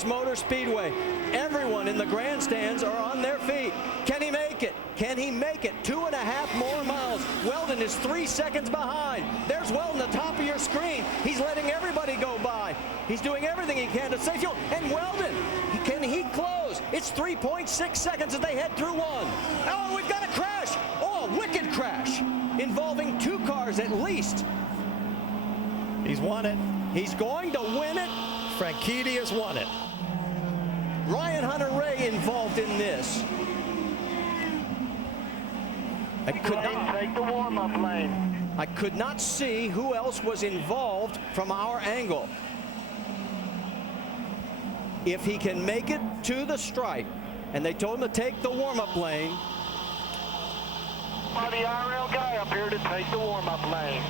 Indianapolis Motor Speedway. Everyone in the grandstands are on their feet. Can he make it? Can he make it? 2.5 more miles. Weldon is 3 seconds behind. There's Weldon at the top of your screen. He's letting everybody go by. He's doing everything he can to save fuel. And Weldon, can he close? It's 3.6 seconds as they head through one. Oh, we've got a crash. Oh, a wicked crash involving 2 cars at least. He's won it. He's going to win it. Franchitti has won it. Ryan Hunter-Reay involved in this. I could not see who else was involved from our angle. If he can make it to the stripe, and they told him to take the warm-up lane. The RL guy up here to take the warm-up lane.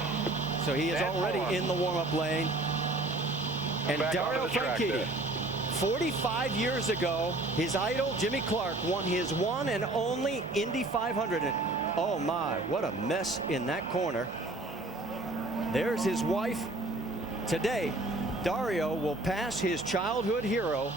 So he is already in the warm-up lane. And Dario Franchitti, 45 years ago, his idol Jimmy Clark won his one and only Indy 500. And oh my, what a mess in that corner. There's his wife. Today, Dario will pass his childhood hero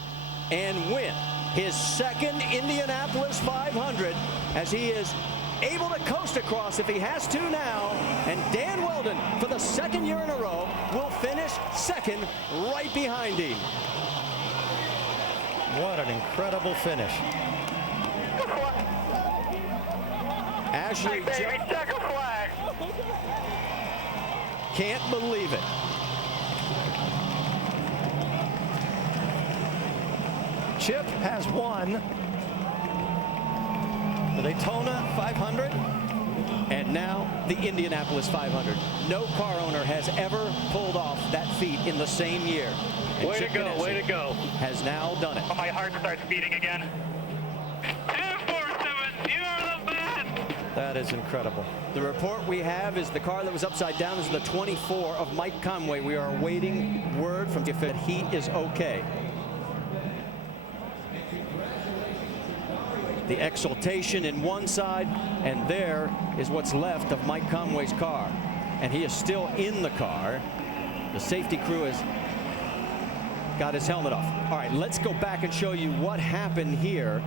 and win his second Indianapolis 500 as he is able to coast across if he has to now. And Dan Weldon, for the second year in a row, will finish second right behind him. What an incredible finish. Ashley can't believe it. Chip has won the Daytona 500. And now the Indianapolis 500. No car owner has ever pulled off that feat in the same year. And way to go, way to go. Has now done it. My heart starts beating again. 247, you are the best. That is incredible. The report we have is the car that was upside down is the 24 of Mike Conway. We are awaiting word from if he is okay. The exultation in one side, and there is what's left of Mike Conway's car. And he is still in the car. The safety crew has got his helmet off. All right, let's go back and show you what happened here.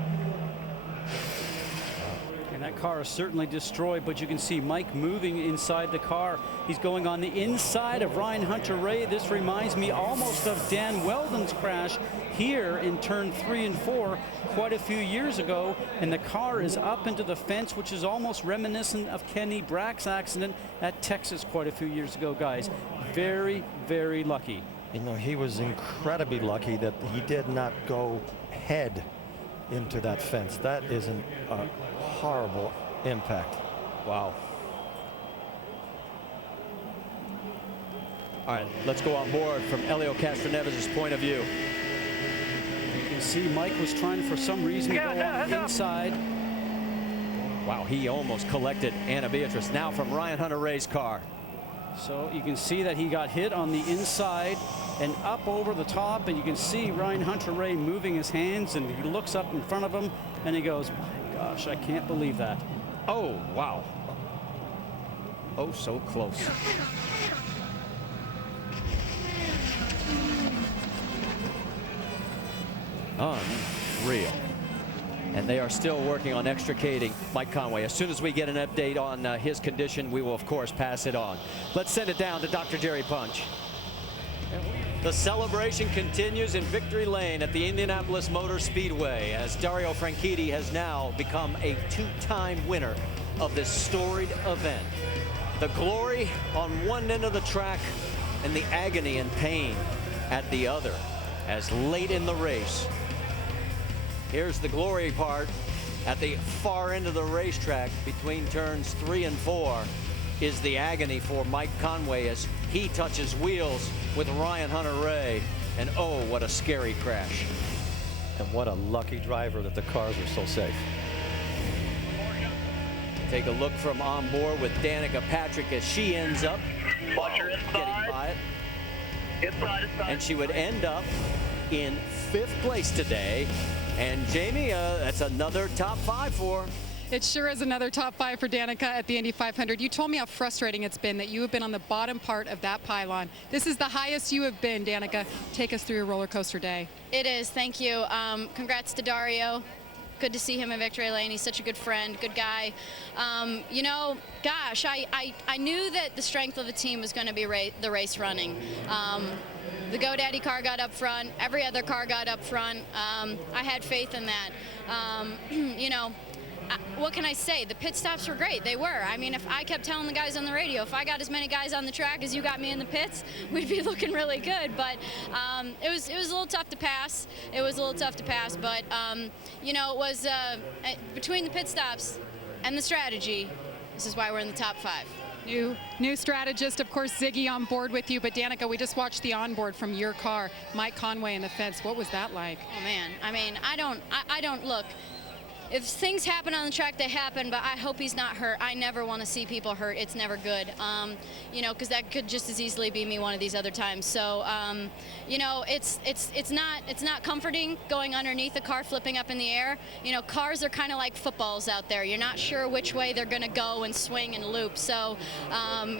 And that car is certainly destroyed, but you can see Mike moving inside the car. He's going on the inside of Ryan Hunter-Reay. This reminds me almost of Dan Weldon's crash here in turn 3 and 4 quite a few years ago. And the car is up into the fence, which is almost reminiscent of Kenny Brack's accident at Texas quite a few years ago, guys. Very, very lucky. You know, he was incredibly lucky that he did not go head into that fence. That is a horrible impact. Wow. All right, let's go on board from Helio Castroneves' point of view. You can see Mike was trying for some reason to go on the inside. Wow, he almost collected Anna Beatriz. Now from Ryan Hunter-Reay's car. So you can see that he got hit on the inside and up over the top, and you can see Ryan Hunter-Reay moving his hands, and he looks up in front of him and he goes, my gosh, I can't believe that. Oh, wow. Oh, so close. Unreal. And they are still working on extricating Mike Conway. As soon as we get an update on his condition, we will, of course, pass it on. Let's send it down to Dr. Jerry Punch. The celebration continues in Victory Lane at the Indianapolis Motor Speedway as Dario Franchitti has now become a two-time winner of this storied event. The glory on one end of the track and the agony and pain at the other as late in the race. Here's the glory part at the far end of the racetrack between turns 3 and 4 is the agony for Mike Conway as he touches wheels with Ryan Hunter-Reay. And oh, what a scary crash. And what a lucky driver that the cars are so safe. Take a look from on board with Danica Patrick as she ends up getting by it. Inside. And she would end up in 5th place today. And Jamie, that's another top 5 for her. It sure is another top 5 for Danica at the Indy 500. You told me how frustrating it's been that you have been on the bottom part of that pylon. This is the highest you have been, Danica. Take us through your roller coaster day. It is, thank you. Congrats to Dario. Good to see him in victory lane. He's such a good friend, good guy. You know, gosh, I knew that the strength of the team was going to be the race running. The GoDaddy car got up front. Every other car got up front. I had faith in that. You know, what can I say? The pit stops were great. They were. I mean, if I kept telling the guys on the radio, if I got as many guys on the track as you got me in the pits, we'd be looking really good. But it was a little tough to pass. It was a little tough to pass. But you know, it was between the pit stops and the strategy. This is why we're in the top 5. New strategist, of course, Ziggy on board with you. But Danica, we just watched the onboard from your car, Mike Conway in the fence. What was that like? Oh man, I mean, I don't look. If things happen on the track, they happen, but I hope he's not hurt. I never want to see people hurt. It's never good, you know, because that could just as easily be me one of these other times. So, you know, it's not comforting going underneath the car, flipping up in the air. You know, cars are kind of like footballs out there. You're not sure which way they're going to go and swing and loop. So,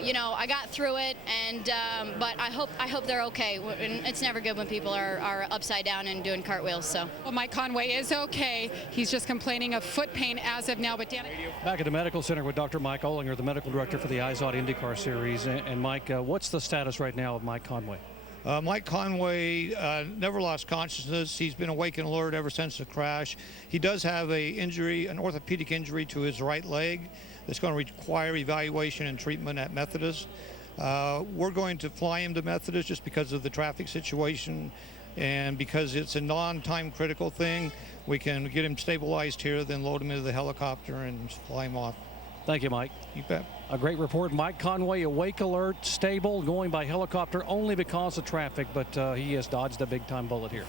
you know, I got through it, and but I hope they're okay. And it's never good when people are upside down and doing cartwheels. So. Well, Mike Conway is okay. He's just complaining of foot pain as of now, but Danica. Back at the medical center with Dr. Mike Olinger, the medical director for the IZOD IndyCar Series. And Mike, what's the status right now of Mike Conway? Mike Conway never lost consciousness. He's been awake and alert ever since the crash. He does have an orthopedic injury to his right leg that's going to require evaluation and treatment at Methodist. We're going to fly him to Methodist just because of the traffic situation, and because it's a non-time critical thing. We can get him stabilized here, then load him into the helicopter and fly him off. Thank you, Mike. You bet. A great report. Mike Conway, awake, alert, stable, going by helicopter only because of traffic, but he has dodged a big-time bullet here.